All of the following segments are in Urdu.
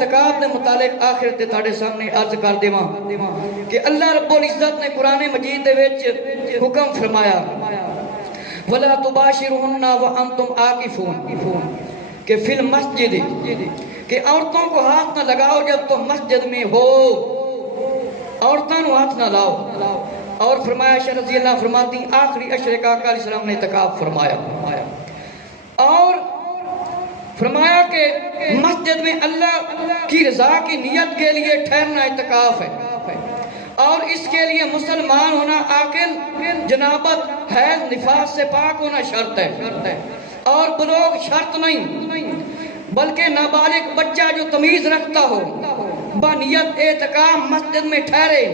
اعتکاف نے متعلق آخر تے تاڑے سامنے عرض کر دیواں کہ اللہ رب العزت نے قرآن مجید دے وچ حکم فرمایا وَلَا تُبَاشِرُهُنَّ وَأَنْتُمْ عَاكِفُونَ کہ فی المسجد کہ عورتوں کو ہاتھ نہ لگاؤ جب تم مسجد میں ہو، عورتوں کو ہاتھ نہ لاؤ۔ اور فرمایا عائشہ رضی اللہ فرماتی آخری عشرے کا آقا علیہ السلام نے اعتکاف فرمایا، اور فرمایا کہ مسجد میں اللہ کی رضا کی نیت کے لیے ٹھہرنا اعتکاف ہے، اور اس کے لیے مسلمان ہونا، عاقل، جنابت، حیض، نفاس سے پاک ہونا شرط ہے، اور بلوغ شرط نہیں، بلکہ نابالغ بچہ جو تمیز رکھتا ہو بنیت اعتکاف مسجد میں ٹھہرے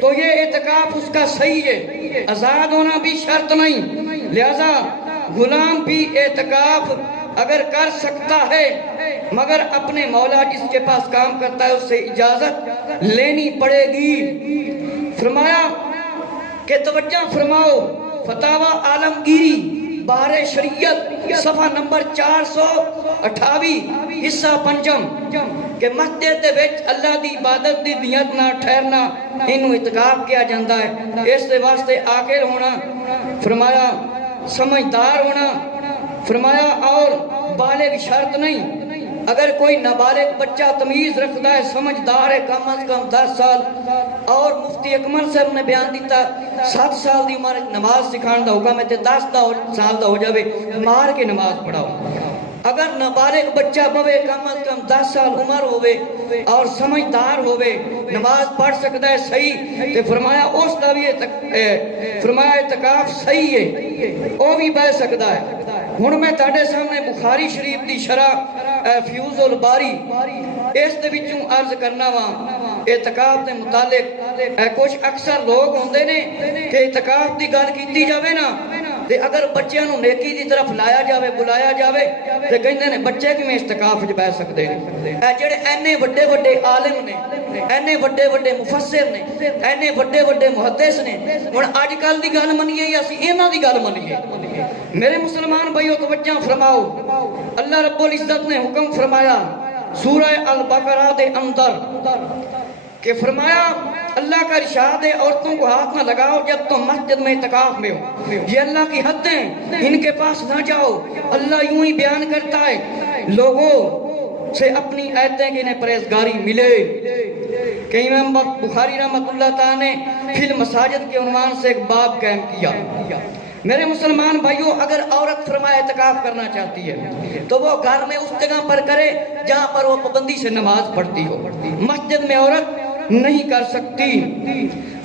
تو یہ اعتکاف اس کا صحیح ہے۔ آزاد ہونا بھی شرط نہیں، لہذا غلام بھی اعتکاف اگر کر سکتا ہے، مگر اپنے مولا جس کے پاس کام کرتا ہے اس سے اجازت لینی پڑے گی۔ فرمایا کہ توجہ فرماؤ، فتاوی عالمگیری بہر شریعت صفحہ نمبر 428 حصہ پنجم کہ مسجد دے وچ اللہ دی عبادت دی نیت نہ ٹھہرنا انہوں اعتکاف کیا جاندہ ہے۔ اس دے واسطے عاقل ہونا، فرمایا سمجھدار ہونا، فرمایا اور بالغ شرط نہیں۔ اگر کوئی نابالغ بچہ تمیز رکھتا ہے، سمجھدار ہے، کم از کم 10 سال، اور مفتی اکمل صاحب نے بیان دیتا 7 سال دی عمر نماز سکھان دا حکم ہے تے 10 سال دا ہو جاوے مار کے نماز پڑھاؤ۔ اگر نابالغ بچہ بوے کم از کم 10 سال عمر ہوئے اور سمجھدار ہوئے، نماز پڑھ سکتا ہے صحیح، تے فرمایا اس دا بھی فرمایا اعتکاف صحیح ہے، وہ بھی بہ سکتا ہے۔ ہن میں تاڑے سامنے بخاری شریف دی شرح فیوز الباری اس دے وچوں عرض کرنا وا اعتکاف دے متعلق۔ کچھ اکثر لوگ ہوندے نے کہ اعتکاف دی گل کیتی جاوے نا تے اگر بچیاں نو نیکی دی طرف لایا جاوے، بلایا جاوے تے کہندے نے بچے کیویں اعتکاف وچ بیٹھ سکدے نے؟ اے جڑے اینے وڈے وڈے عالم نے، اینے وڈے وڈے مفسر نے، اینے وڈے وڈے محدث نے، ہن اج کل دی گل منیے یا اسی انہاں دی گل منیے؟ میرے مسلمان بھائیو توجہ فرماؤ، اللہ رب العزت نے حکم فرمایا سورہ البقرہ دے اندر کہ فرمایا اللہ کا ارشاد ہے عورتوں کو ہاتھ نہ لگاؤ جب تم مسجد میں اعتکاف میں ہو، یہ اللہ کی حدیں، ان کے پاس نہ جاؤ۔ اللہ یوں ہی بیان کرتا ہے لوگوں سے اپنی آیتیں کہ انہیں پرہیزگاری ملے، کہ امام بخاری رحمۃ اللہ تعالیٰ نے فی المساجد کے عنوان سے ایک باب قائم کیا۔ میرے مسلمان بھائیوں، اگر عورت فرمائے اعتکاف کرنا چاہتی ہے تو وہ گھر میں اس جگہ پر کرے جہاں پر وہ پابندی سے نماز پڑھتی ہو، مسجد میں عورت نہیں کر سکتی۔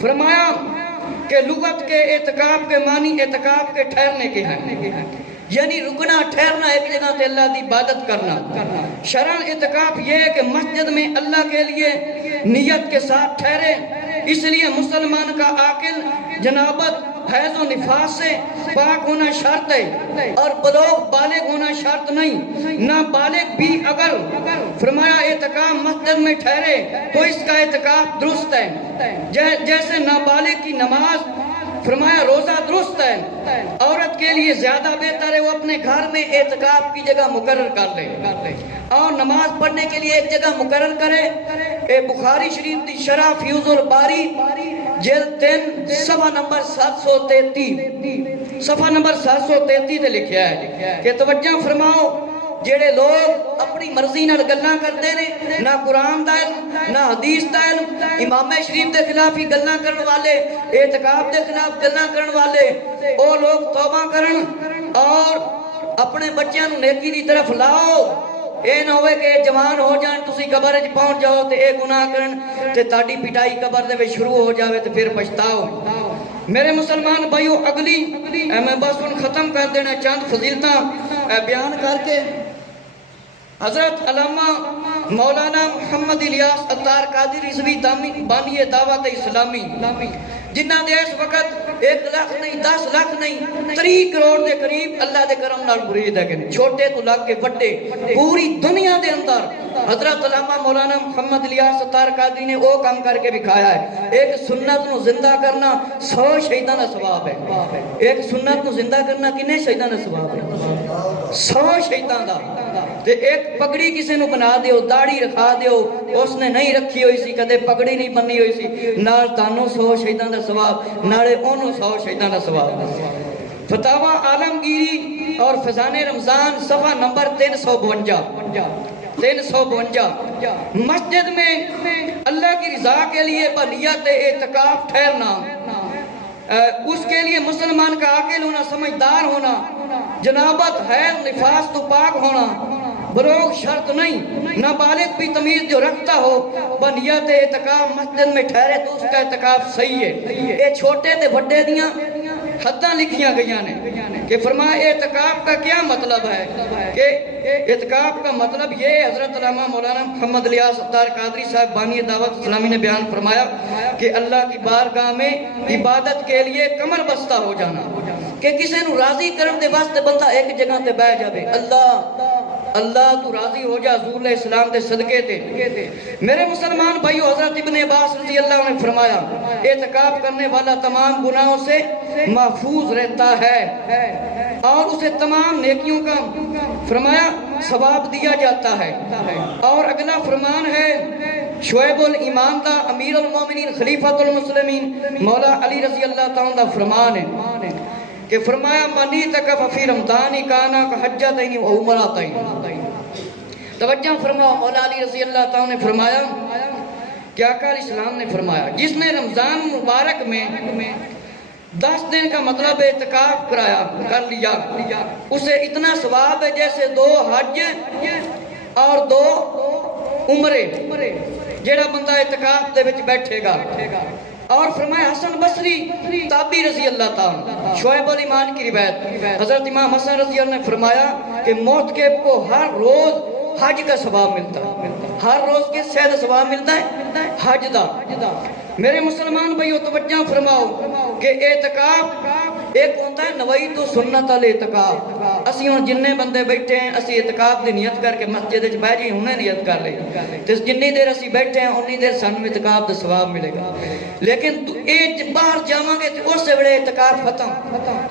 فرمایا کہ لغت کے اعتکاف کے معنی اعتکاف کے ٹھہرنے کے ہیں، یعنی رکنا، ٹھہرنا، ایک جگہ سے اللہ کی عبادت کرنا۔ شرعاً اعتکاف یہ ہے کہ مسجد میں اللہ کے لیے نیت کے ساتھ ٹھہرے، اس لیے مسلمان کا عاقل، جنابت، حیض و نفاس سے پاک ہونا شرط ہے، اور بلوغ بالغ ہونا شرط نہیں۔ نابالغ بھی اگر فرمایا اعتکاف مسجد میں ٹھہرے تو اس کا اعتکاف درست ہے، جیسے نابالغ کی نماز، فرمایا روزہ درست ہے۔ عورت کے لیے زیادہ بہتر ہے وہ اپنے گھر میں اعتکاف کی جگہ مقرر کر لے اور نماز پڑھنے کے لیے ایک جگہ مقرر کرے۔ بخاری شریف دی شرح فیوز الباری جلد 3 صفحہ نمبر 733 صفحہ نمبر 733 تے لکھیا ہے کہ توجہ فرماؤ، جڑے لوگ اپنی مرضی نال گلاں کردے نے، نہ قرآن دا علم نہ حدیث دا علم، امام شریف دے خلاف ہی گلاں کرن والے، اعتکاف دے خلاف گلاں کرن والے، او لوگ توبہ کرن اور اپنے بچیاں نو نیکی دی طرف لاؤ۔ اے نہ ہوئے کہ جوان ہو جان تسی قبر وچ پہنچ جاؤ تے اے گناہ کرن تے تہاڈی پٹائی قبر دے وچ شروع ہو جاوے تے پھر پچھتاؤ۔ میرے مسلمان بھائیو، اگلی میں بس ان ختم کر دینا چند فضیلتاں بیان کر کے، حضرت علامہ مولانا محمد الیاس عطار قادری رضوی بانی دعوت اسلامی، جنہ دے اس وقت 1 لاکھ نہیں 10 لاکھ نہیں 30 کروڑ دے قریب اللہ دے کرم نال مرید ہے، کہ چھوٹے تو لگ کے بڑے پوری دنیا دے اندر حضرت علامہ مولانا محمد الیاس عطار قادری نے وہ کام کر کے دکھایا ہے۔ ایک سنت نو زندہ کرنا 100 شہیداں دا ثواب ہے۔ ایک سنت نو زندہ کرنا کنے شہیداں دا ثواب ہے؟ 100 شہیداں دا۔ تے ایک پگڑی کسی نو بنا دیو، داڑھی رکھا دیو، اس نے نہیں رکھی ہوئی سی، کدے پگڑی نہیں بنی ہوئی سی، نال تانوں 100 شہیداں دا ثواب، نالے اونوں 100 شہیداں دا ثواب۔ فتاوی عالمگیری اور فیضان رمضان صفحہ نمبر 352۔ مسجد میں اللہ کی رضا کے لیے بنیت اعتکاف ٹھہرنا، اس کے لیے مسلمان کا عاقل ہونا، سمجھدار ہونا، جنابت حیض نفاس تو پاک ہونا، بلوغ شرط نہیں، نابالغ بھی تمیز جو رکھتا ہو بنیت اعتکاف مسجد میں ٹھہرے تو اس کا اعتکاف صحیح ہے۔ یہ چھوٹے تے بڑے دیاں حداں لکھیاں گئیاں نے کہ فرمایا اعتکاف کا کیا مطلب ہے، کہ اعتکاف کا مطلب یہ حضرت علامہ مولانا محمد الیاس ستار قادری صاحب بانی دعوت اسلامی نے بیان فرمایا کہ اللہ کی بارگاہ میں عبادت کے لیے کمر بستہ ہو جانا، کہ کسی نو راضی کرن دے واسطے بندہ ایک جگہ تے بیٹھ جاوے، اللہ تو راضی ہو جا حضور علیہ السلام دے صدقے تے۔ میرے مسلمان بھائیو، حضرت ابن عباس رضی اللہ عنہ نے فرمایا اعتکاف کرنے والا تمام گناہوں سے محفوظ رہتا ہے اور اسے تمام نیکیوں کا فرمایا ثواب دیا جاتا ہے۔ اور اگلا فرمان ہے شعیب الایمان دا امیر المومنین خلیفۃ المسلمین مولا علی رضی اللہ تعالیٰ دا فرمان ہے کہ فرمایا منی تکف فی رمضانی کانا کا حجتین و عمرتین۔ توجہ فرماؤ، مولا علی رضی اللہ تعالیٰ نے فرمایا کہ آقا علیہ السلام نے فرمایا جس نے رمضان مبارک میں 10 دن کا مطلب اعتکاف کر لیا اسے اتنا ثواب ہے جیسے 2 حج اور 2 عمرے جیڑا بندہ اعتکاف دے وچ بیٹھے گا۔ اور فرمایا حسن بصری تابی رضی اللہ تعالیٰ شعیب الایمان کی روایت، حضرت امام حسن رضی اللہ نے فرمایا کہ موتقب کو ہر روز حج کا ثواب ملتا ہے، ہر روز کس سے ثواب ملتا ہے؟ حج دا۔ میرے مسلمان بھائیو توجہ فرماؤ کہ اعتکاف ایک ہوتا ہے نوائی تو سنت الاعتکاف۔ اسی ہن جننے بندے بیٹھے ہیں اسی اعتکاف دی نیت کر کے مسجد وچ بیٹھ جی انہیں نیت کر لے تے جنی دیر اسی بیٹھے ہیں انی دیر سانوں اعتکاف دا ثواب ملے گا، لیکن اے باہر جاواں گے تے اس ویلے اعتکاف ختم۔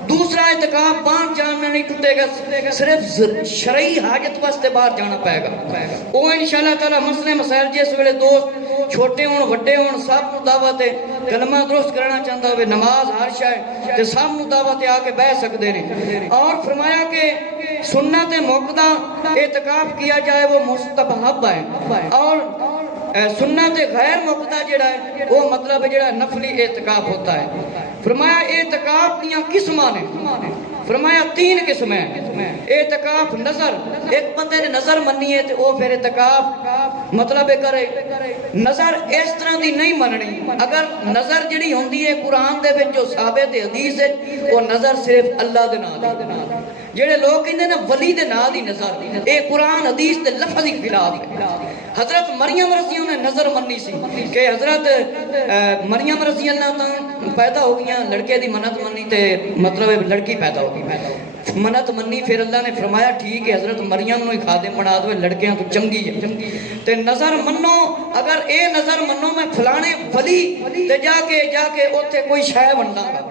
دوسرا اعتکاف باہر جانا نہیں ٹوٹے گا، صرف شرعی حاجت واسطے باہر جانا پائے گا۔ او انشاءاللہ تعالی مسئلے مسائل جس ویلے دوست چھوٹے ہون وڈے ہون سب نو دعوت ہے، کلمہ درست کرنا چاہتا ہوئے نماز ہر شے تے سب نو دعوت آ کے بیٹھ سکتے ہیں۔ اور فرمایا کہ سنت موقدہ اعتکاف کیا جائے وہ مستحب ہے، اور سنت غیر موقدہ جڑا ہے وہ مطلب جڑا نفلی اعتکاف ہوتا ہے۔ فرمایا اعتکاف دیاں قسماں نے، فرمایا 3 قسمیں۔ اعتکاف نظر، ایک بندے نے نظر منی ہے تو وہ پھر اعتکاف مطلب کرے، نظر اس طرح دی نہیں مننی۔ اگر نظر جڑی ہوندی ہے قرآن دے وچ جو ثابت حدیث ہے وہ نظر صرف اللہ دے نام دی، جڑے لوگ کہندے نا ولی دے نام دی نظر، اے قرآن حدیث دے لفظ ہی خلاف ہے۔ حضرت مریم رضی اللہ نے نظر منی سی کہ حضرت مریم رضی اللہ تعالیٰ پیدا ہو گیا، لڑکے دی منت منی تے مطلب لڑکی پیدا ہو گئی، منت منی، پھر اللہ نے فرمایا ٹھیک ہے حضرت مریم نو ہی خادم بنا دو، لڑکیاں تو چنگی ہے تے نظر منو، اگر اے نظر منو میں فلانے ولی تے جا کے اوتھے کوئی شے بننا گا،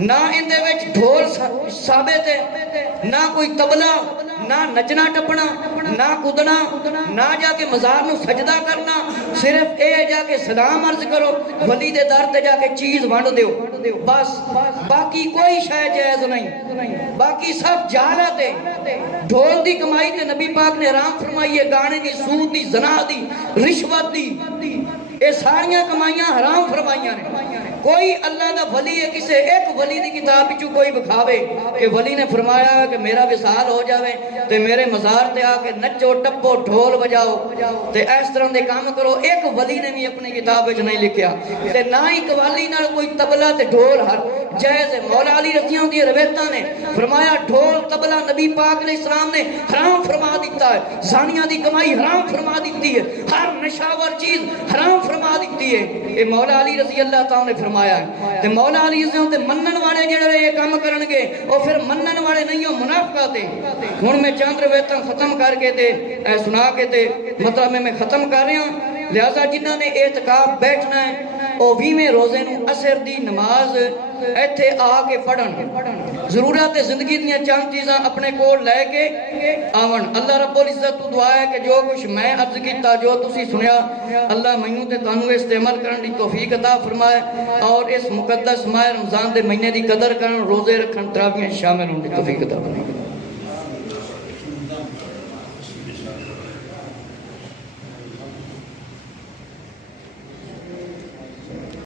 نہ اندے وچ ڈھول ثابت ہے، نہ کوئی تبلا، نہ نچنا ٹپنا، نہ کودنا، نہ جا کے مزار نو سجدہ کرنا، صرف اے جا کے سلام عرض کرو، ولی دے در تے جا کے چیز ونڈ دیو، بس باقی کوئی شے جائز نہیں، باقی سب جہالت ہے۔ ڈھول دی کمائی تے نبی پاک نے حرام فرمائی ہے، گانے دی، سود دی، زنا دی، رشوت دی، اے ساریاں کمائیاں حرام فرمائیاں نے۔ کوئی اللہ دا ولی ہے کسے ایک ولی دی کتاب وچوں کوئی بکھاوے کہ ولی نے فرمایا ہے کہ میرا وصال ہو جاوے تے میرے مزار تے آ کے نچو ٹپو ڈھول بجاؤ تے اس طرح دے کام کرو، ایک ولی نے بھی اپنی کتاب وچ نہیں لکھیا تے نہ ہی قوالی نال کوئی تبلا تے ڈھول ہر جائز ہے۔ مولا علی رضی اللہ دی روایتاں نے فرمایا ڈھول تبلا نبی پاک علیہ السلام نے حرام فرما دیتا ہے، زانیاں دی کمائی حرام فرما دیتی ہے، ہر نشاور چیز حرام فرما دیتی ہے، اے مولا علی رضی اللہ تعالی نے فرمایا ہے۔ تے مولا علی رضی اللہ تے منن والے جڑے یہ کام کرن گے او پھر منن والے نہیں ہو منافقات ہیں۔ ہن میں چند روایتاں ختم کر کے تے سنا کے تے مطلب میں ختم کر رہا ہوں، لہذا جنہاں نے اعتکاف بیٹھنا ہے او 20ویں روزے نو عصر دی نماز ایتھے آ کے پڑھن، ضرورت زندگی دیا چند چیزاں اپنے کو لے کے آون. اللہ رب العزت تو دعا ہے کہ جو کچھ میں عرض کیتا جو تسی سنیا اللہ مینوں تے تانوں استعمال کرن دی توفیق عطا فرمائے اور اس مقدس ماہ رمضان دے مہینے دی قدر کرن روزے رکھن تراویحاں شامل ہون دی توفیق عطا فرمائے.